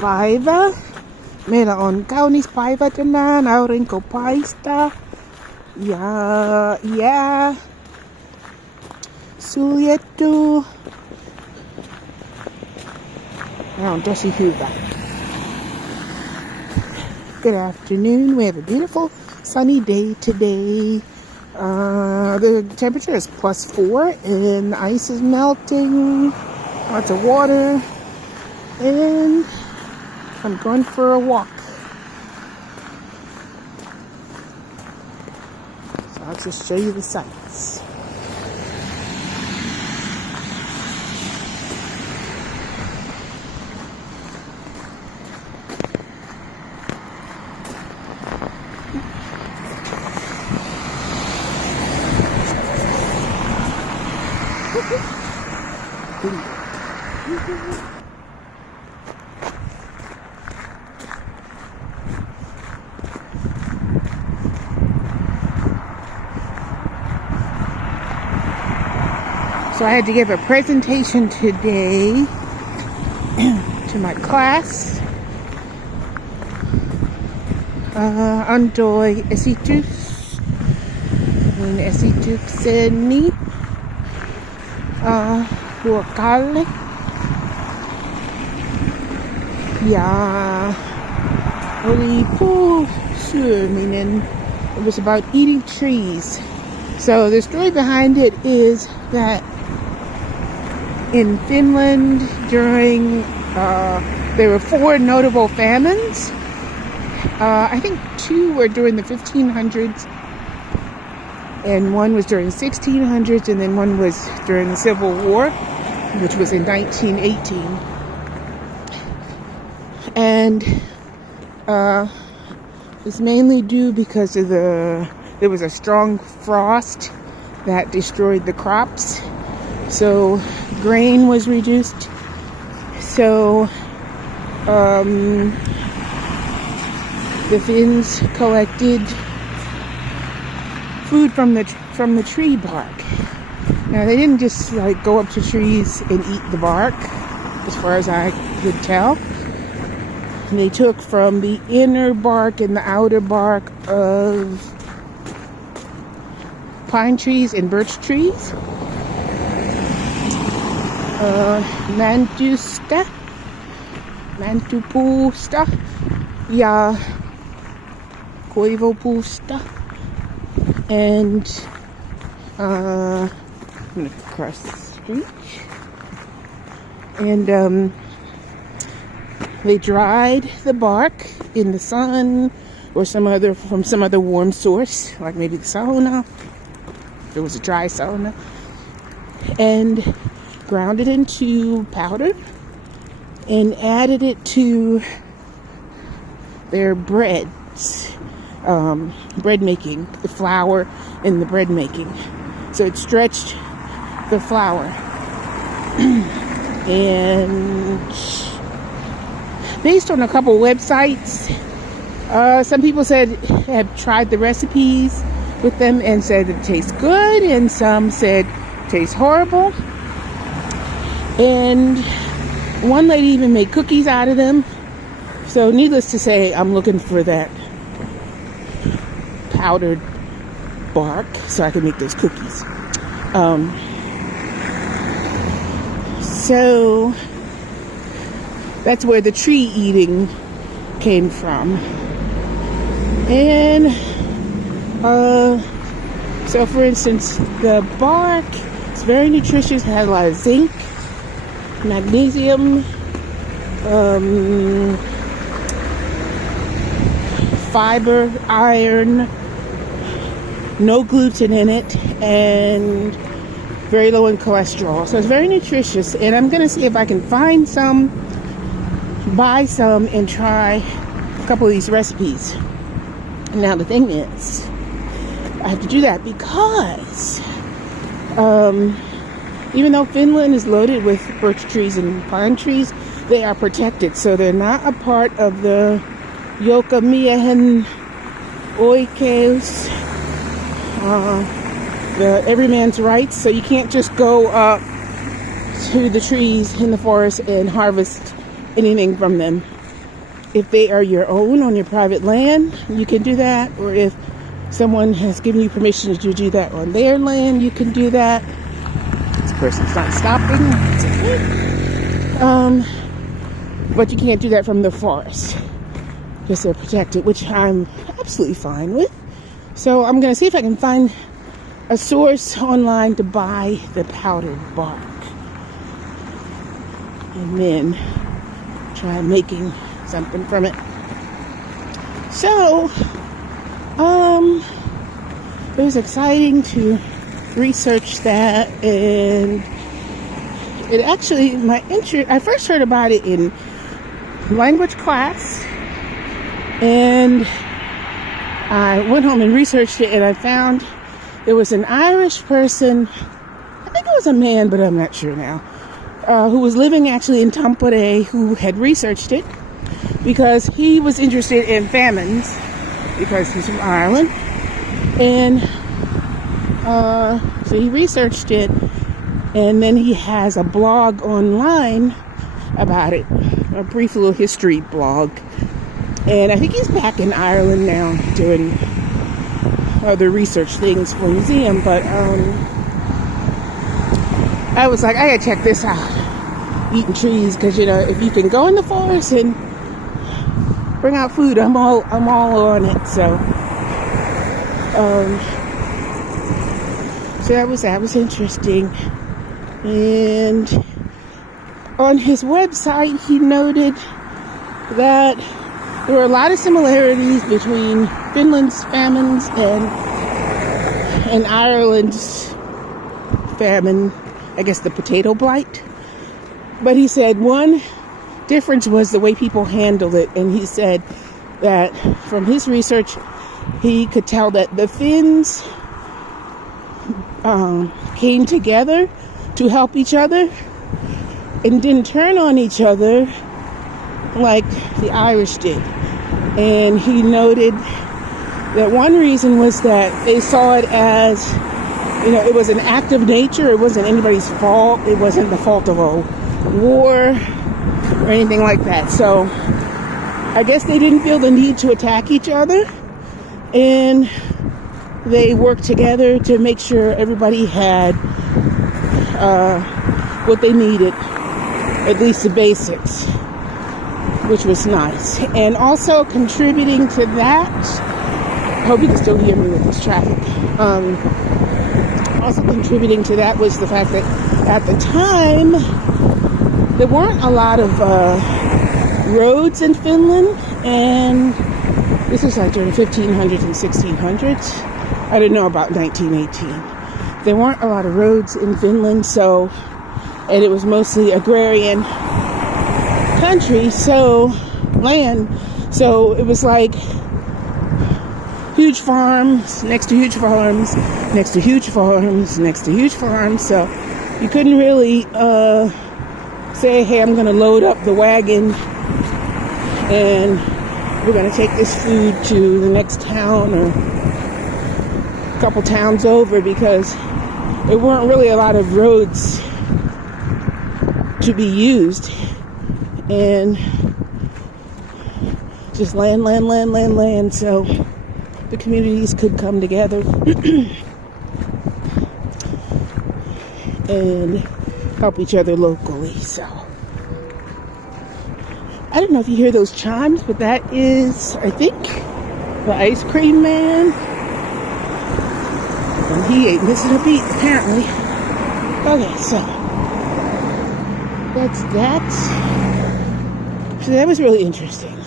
päivä. Meillä on kaunis päivä tänään, aurinko paistaa ja jää suljettu. Tämä on tosi hyvä. Good afternoon. We have a beautiful sunny day today. The temperature is +4 and the ice is melting. Lots of water. And I'm going for a walk. So I'll just show you the sights. So I had to give a presentation today to my class. Antoi esitys. Niin esitykseni luokalle. Ja oli puusyöminen. It was about eating trees. So the story behind it is that in Finland during there were 4 notable famines. I think 2 were during the 1500s and 1 was during the 1600s, and then 1 was during the Civil War, which was in 1918. And it's mainly due because of there was a strong frost that destroyed the crops. So grain was reduced. So the Finns collected food from the tree bark. Now they didn't just like go up to trees and eat the bark, as far as I could tell. They took from the inner bark and the outer bark of pine trees and birch trees. Mäntypuusta ja koivupuusta. And I'm gonna cross the street. And they dried the bark in the sun or from some other warm source, like maybe the sauna. There was a dry sauna, and ground it into powder and added it to their breads, bread making, the flour in the bread making. So it stretched the flour. And based on a couple websites, some people have tried the recipes with them and said it tastes good, and some said it tastes horrible. And one lady even made cookies out of them. So needless to say, I'm looking for that powdered bark so I can make those cookies. So that's where the tree eating came from. And so for instance, the bark is very nutritious. It has a lot of zinc, magnesium, fiber, iron, no gluten in it, and very low in cholesterol. So it's very nutritious, and I'm gonna see if I can find some, buy some, and try a couple of these recipes. Now the thing is, I have to do that because even though Finland is loaded with birch trees and pine trees, they are protected, so they're not a part of the Jokamiehen oikeus, the every man's rights. So you can't just go up to the trees in the forest and harvest anything from them. if they are your own on your private land, you can do that. Or if someone has given you permission to do that on their land, you can do that. This person's not stopping. It's okay. But you can't do that from the forest because they're protected, which I'm absolutely fine with. So I'm going to see if I can find a source online to buy the powdered bark. And then try making something from it. So, it was exciting to research that, and it actually, I first heard about it in language class, and I went home and researched it, and I found there was an Irish person, I think it was a man, but I'm not sure now, who was living actually in Tampere, who had researched it because he was interested in famines, because he's from Ireland. And so he researched it, and then he has a blog online about it, a brief little history blog. And I think he's back in Ireland now doing other research things for a museum. But I was like, I gotta check this out, eating trees, because if you can go in the forest and bring out food, I'm all on it. So that was interesting. And on his website, he noted that there were a lot of similarities between Finland's famines and Ireland's famine, I guess the potato blight. But he said one difference was the way people handled it. And he said that from his research, he could tell that the Finns came together to help each other and didn't turn on each other like the Irish did. And he noted that one reason was that they saw it as, it was an act of nature. It wasn't anybody's fault. It wasn't the fault of a war or anything like that. So I guess they didn't feel the need to attack each other, and they worked together to make sure everybody had what they needed, at least the basics, which was nice. And also contributing to that, I hope you can still hear me with this traffic. Also contributing to that was the fact that at the time, there weren't a lot of roads in Finland, and this was like during the 1500s and 1600s. I didn't know about 1918. There weren't a lot of roads in Finland, and it was mostly agrarian country, land. So it was like huge farms next to huge farms, next to huge farms, next to huge farms. So you couldn't really say, hey, I'm going to load up the wagon and we're going to take this food to the next town or a couple towns over, because there weren't really a lot of roads to be used, and just land. So the communities could come together and help each other locally. So I don't know if you hear those chimes, but that is, I think, the ice cream man. And he ain't missing a beat, apparently. Okay, so that's that. So that was really interesting.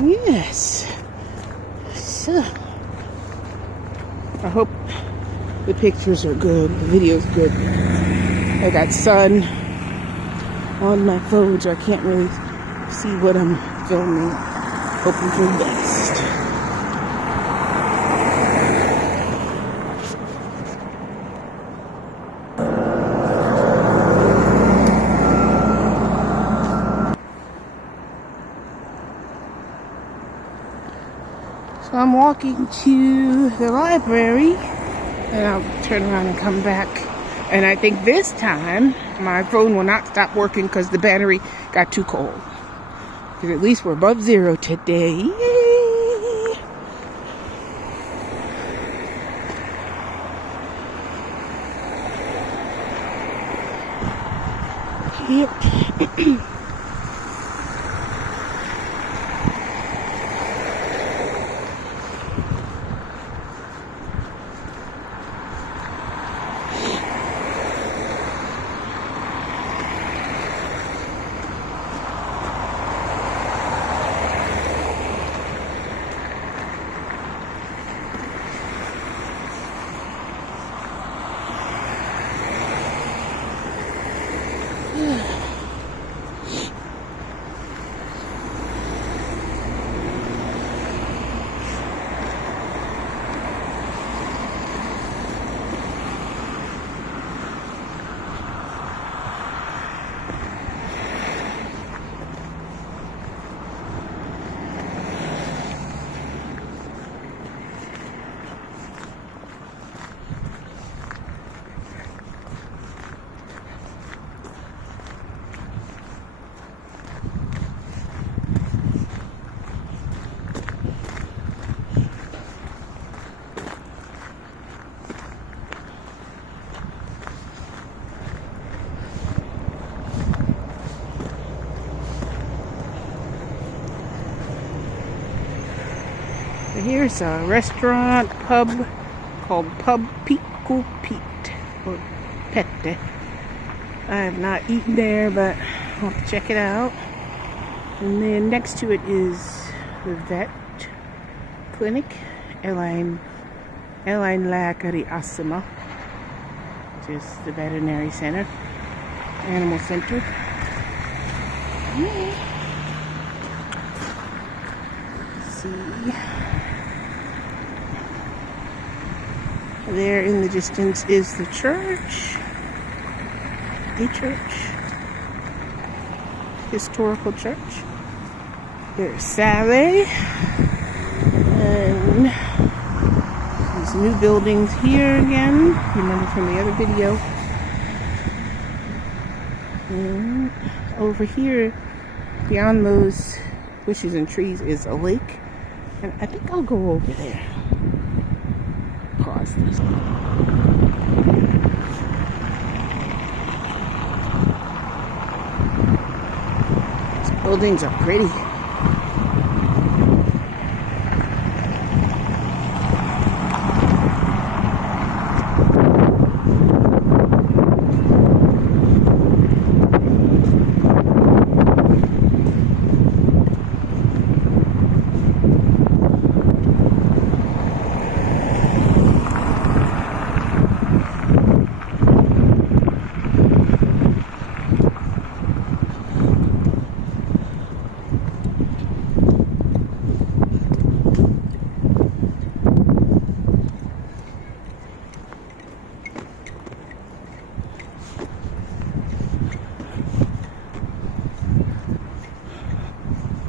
Yes. So I hope the pictures are good, the video's good. I got sun on my phone, so I can't really see what I'm filming. Hoping for the best. So I'm walking to the library, and I'll turn around and come back. And I think this time my phone will not stop working because the battery got too cold. But at least we're above zero today. Yay! Yep. Here's a restaurant pub called Pub Pico Pete or Pette. I have not eaten there, but I'll have to check it out. And then next to it is the vet clinic, Elaine Lackery Asima, which is the veterinary center, animal center. Let's see. There in the distance is the church, historical church. There's Sally, and these new buildings here again. Remember from the other video. And over here, beyond those bushes and trees, is a lake, and I think I'll go over there. Pause this. These buildings are pretty.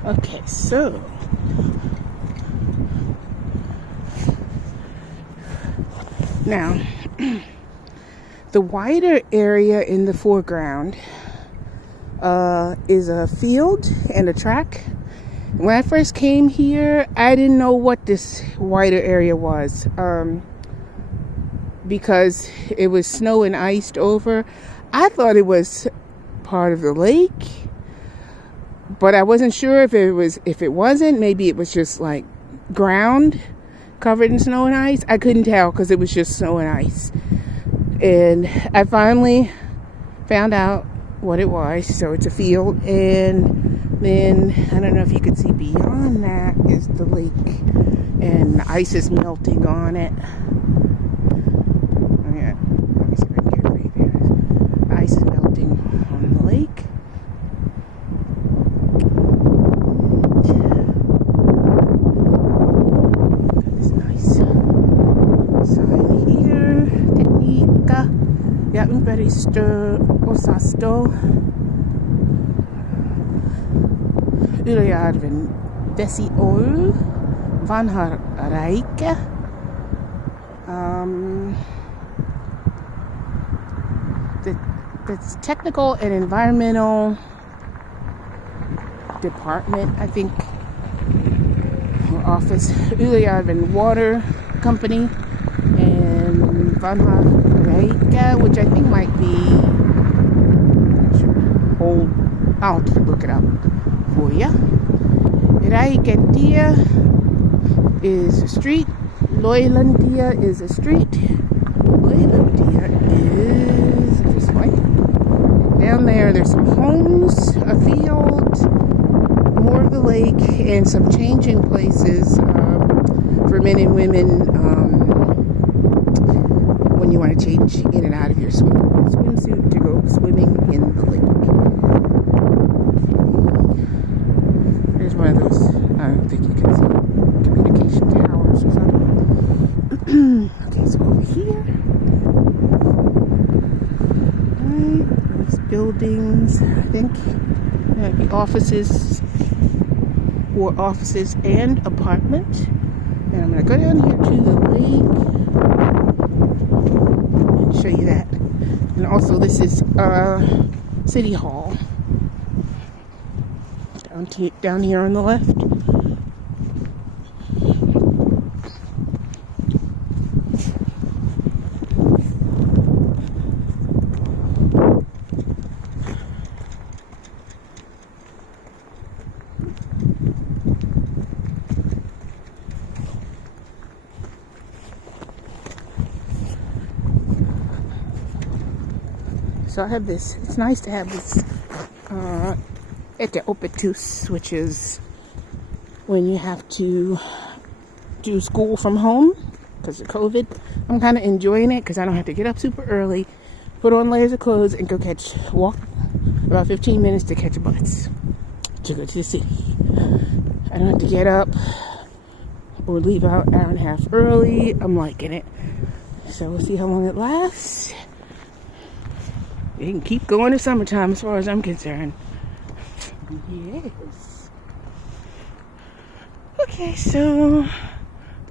Okay, so now the wider area in the foreground is a field and a track. When I first came here, I didn't know what this wider area was because it was snow and iced over. I thought it was part of the lake, but I wasn't sure if it wasn't. Maybe it was just like ground covered in snow and ice. I couldn't tell because it was just snow and ice. And I finally found out what it was. So it's a field, and then I don't know if you could see beyond that is the lake, and the ice is melting on it. Oh, yeah. Let me see if I can get it right there. The ice is melting on the lake. Ja, ympäristöosasto Ylöjärven Vesi Oy, vanha räikä. The It's technical and environmental department, I think, or office. Uliarvin Water Company and Vanha Reika, which I think might be old. I'll have to look it up for you. Raikentia is a street. Loilandia is a street. Loilandia is this way. Down there's some homes, a field, more of the lake, and some changing places for men and women when you want to change in and out of your swimsuit to go swimming in the lake. There's one of those, I don't think you can see, communication towers or something. Okay, so over here. Right, these buildings, I think, might be offices and apartment. And I'm going to go down here to the lake and show you that. And also, this is City Hall. Down here on the left. So I have this. It's nice to have this at the Opetus, which is when you have to do school from home because of COVID. I'm kind of enjoying it because I don't have to get up super early, put on layers of clothes, and walk about 15 minutes to catch a bus to go to the city. I don't have to get up or leave out an hour and a half early. I'm liking it. So we'll see how long it lasts. It can keep going to summertime as far as I'm concerned. Yes. Okay, so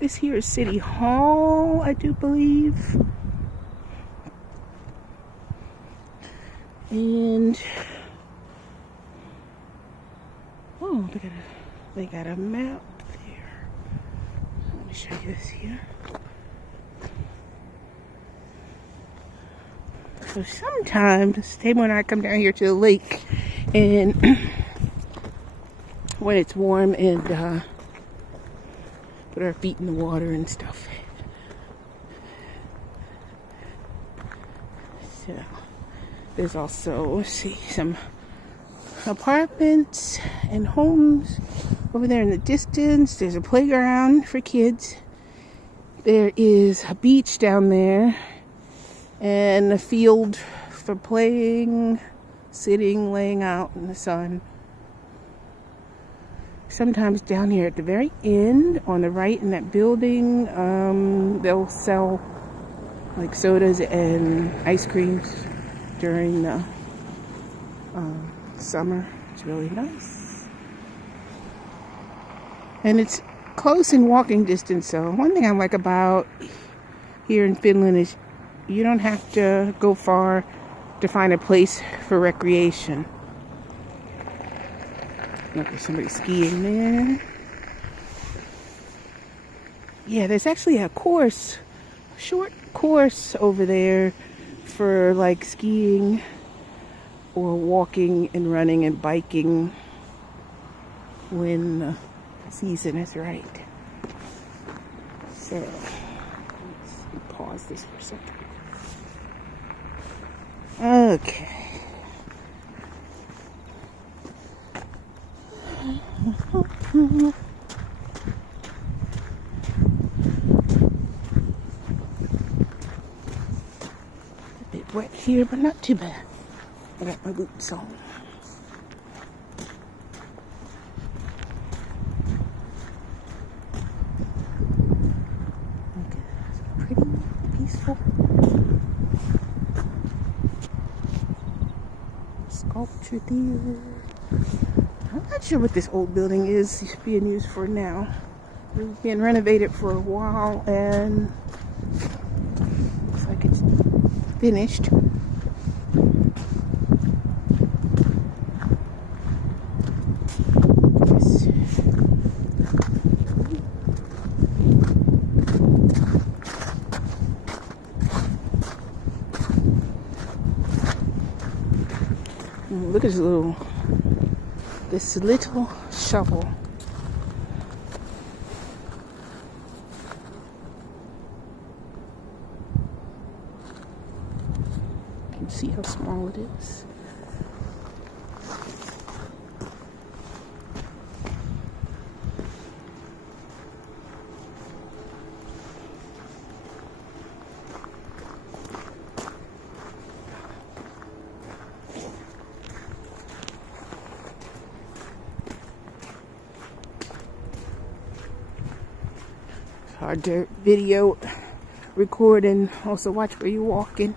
this here is City Hall, I do believe. And oh, they got a map there. Let me show you this here. So sometimes, when I come down here to the lake, and when it's warm, and put our feet in the water and stuff. So there's also, let's see, some apartments and homes over there in the distance. There's a playground for kids. There is a beach down there. And a field for playing, sitting, laying out in the sun. Sometimes down here at the very end, on the right in that building, they'll sell like sodas and ice creams during the summer. It's really nice. And it's close in walking distance. So one thing I like about here in Finland is you don't have to go far to find a place for recreation. Look, there's somebody skiing there. Yeah, there's actually a short course over there for like skiing or walking and running and biking when the season is right. So, let's pause this for a second. Okay. A bit wet here, but not too bad. I got my boots on. Okay, it's pretty peaceful. Sculpture there. I'm not sure what this old building is being used for now. It was being renovated for a while and looks like it's finished. look at this little shovel. You can see how small it is. Hard to video record and also watch where you're walking.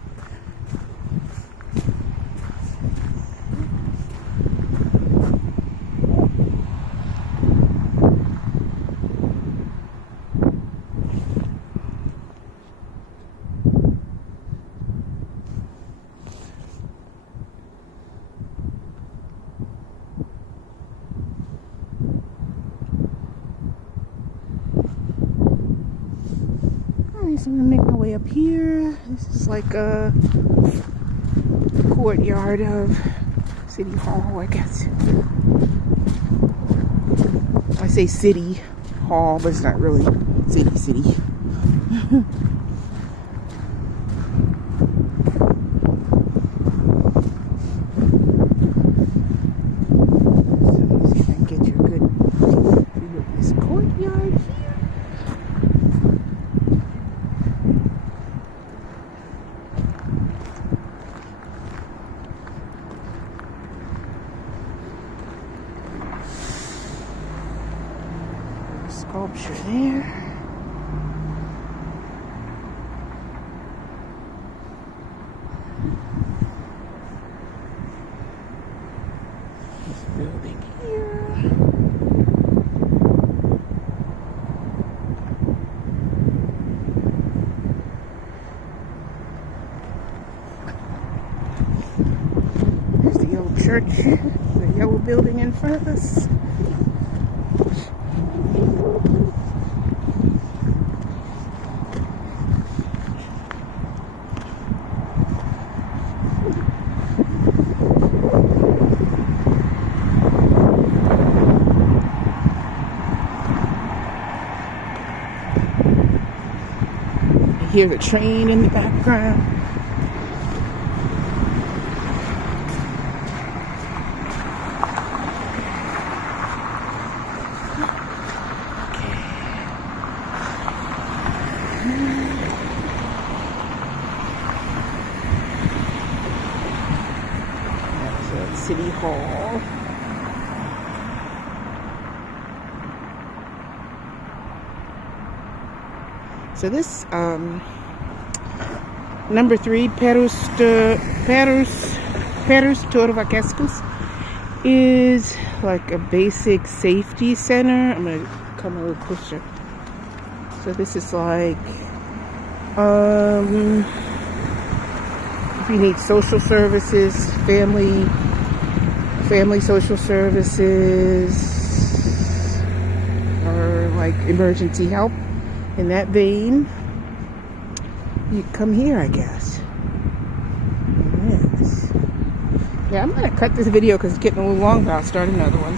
So I'm gonna make my way up here. This is like a courtyard of City Hall, I guess. I say City Hall, but it's not really city. So let me see if I can get you a good view of this courtyard here. Sculpture there. This building here. There's the old church, the yellow building in front of us. Hear the train in the background. That's City Hall. So this number 3 Perus Torvakescus is like a basic safety center. I'm gonna come a little closer. So this is like if you need social services, family social services, or like emergency help. In that vein, you come here, I guess. Yes. Yeah, I'm going to cut this video because it's getting a little long, but I'll start another one.